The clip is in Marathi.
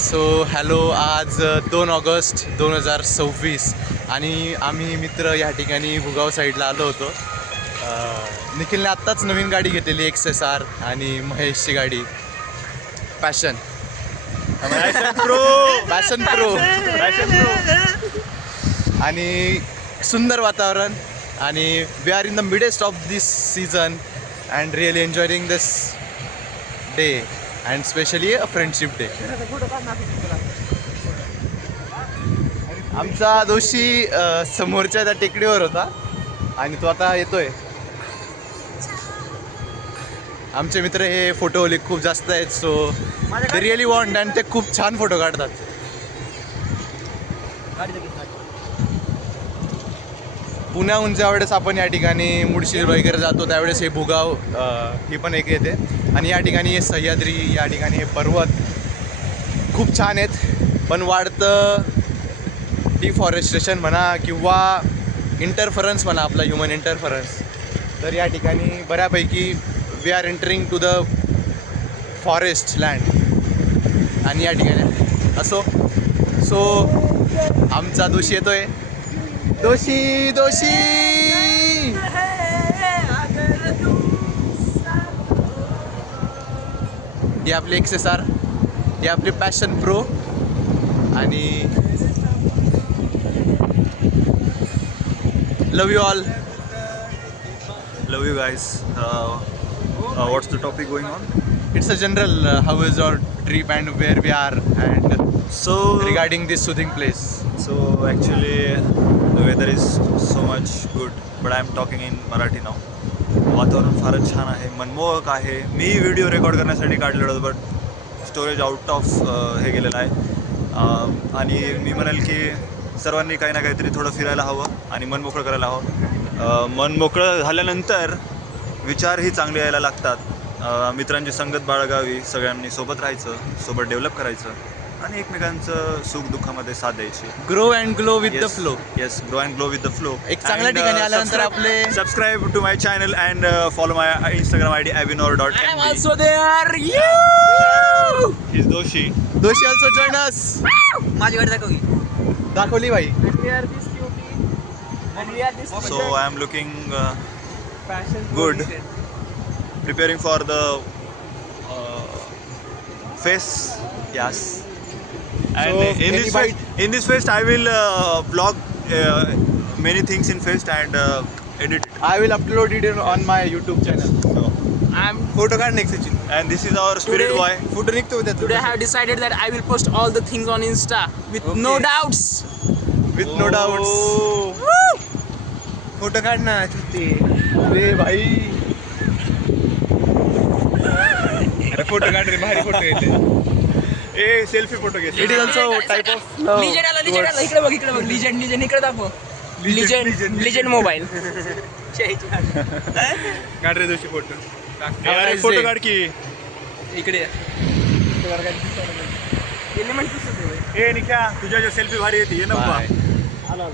सो हॅलो, आज 2 ऑगस्ट 2026 आणि आम्ही मित्र या ठिकाणी भुगाव साईडला आलो होतो. निखिलने आत्ताच नवीन गाडी घेतलेली XSR आणि महेशची गाडी पॅशन प्रो आणि सुंदर वातावरण आणि we are in the midst of this season and really enjoying this day and specially a friendship day. आमचा दोषी समोरच्या त्या टेकडीवर होता आणि तो आता येतोय. आमचे मित्र हे फोटोहॉलिक खूप जास्त आहेत, so they really want and ते खूप छान फोटो काढतात. पुण्याहून ज्यावेळेस आपण या ठिकाणी मुळशी वगैरे जातो त्यावेळेस हे भुगाव ही पण एक येते आणि या ठिकाणी हे सह्याद्री, या ठिकाणी हे पर्वत खूप छान आहेत. पण वाढतं डिफॉरेस्टेशन म्हणा किंवा इंटरफरन्स म्हणा, आपला ह्युमन इंटरफरन्स, तर या ठिकाणी बऱ्यापैकी we are entering to the forest land आणि या ठिकाणी असो. सो आमचा दोषी येतोय. दोषी दोषी ही आपली XSR, ही आपली पॅशन प्रो आणि love you all. Love you guys. What's the topic going on? It's a general how is your trip and where we are and So regarding this soothing place. Actually the weather is so much good, but I am talking in Marathi now. वातावरण फारच छान आहे, मनमोहक आहे. मी व्हिडिओ रेकॉर्ड करण्यासाठी काढलेलं होतं, बट स्टोरेज आउट ऑफ हे गेलेलं आहे. आणि मी म्हणेल की सर्वांनी काही ना काहीतरी थोडं फिरायला हवं आणि मन मोकळं करायला हवं. मन मोकळं झाल्यानंतर विचारही चांगले यायला लागतात. मित्रांची संगत बाळगावी, सगळ्यांनी सोबत राहायचं, सोबत डेव्हलप करायचं आणि एकमेकांचं सुखदुःखामध्ये साथ द्यायची. Grow and glow with the flow. Yes, grow and glow with the flow. एक चांगल्या ठिकाणी आल्यानंतर आपले subscribe to my channel and follow my Instagram ID avinor.md. I'm also there. He's दोषी. दोषी ऑल्सो जॉइन अस. माझी गाडी दाखव की. दाखवली भाई. So I am looking good, preparing for the fest. Yes. And So, in this fest I will vlog many things in fest and edit it. I will upload it on my YouTube channel. So, I'm photo काढ नेक्स्ट ची. and this is our spirit Today- boy. Photo निघतो उद्या. today I have decided that I will post all the things on Insta with no Okay. doubts. With no doubts. Photo काढ ना चुत्ती. अरे भाई, अरे फोटो काढ रे, भारी फोटो येते. ए सेल्फी फोटो घे. It is also type of Legend आला, legend आला. इकडे बघ, इकडे बघ. Legend इकडे दाखव. Legend mobile. काढ रे दोषी फोटो. अरे फोटो काढ की. इकडे एलिमेंट ए निख्या, तुझ्या जो सेल्फी भारी येते ये ना. Bye. आला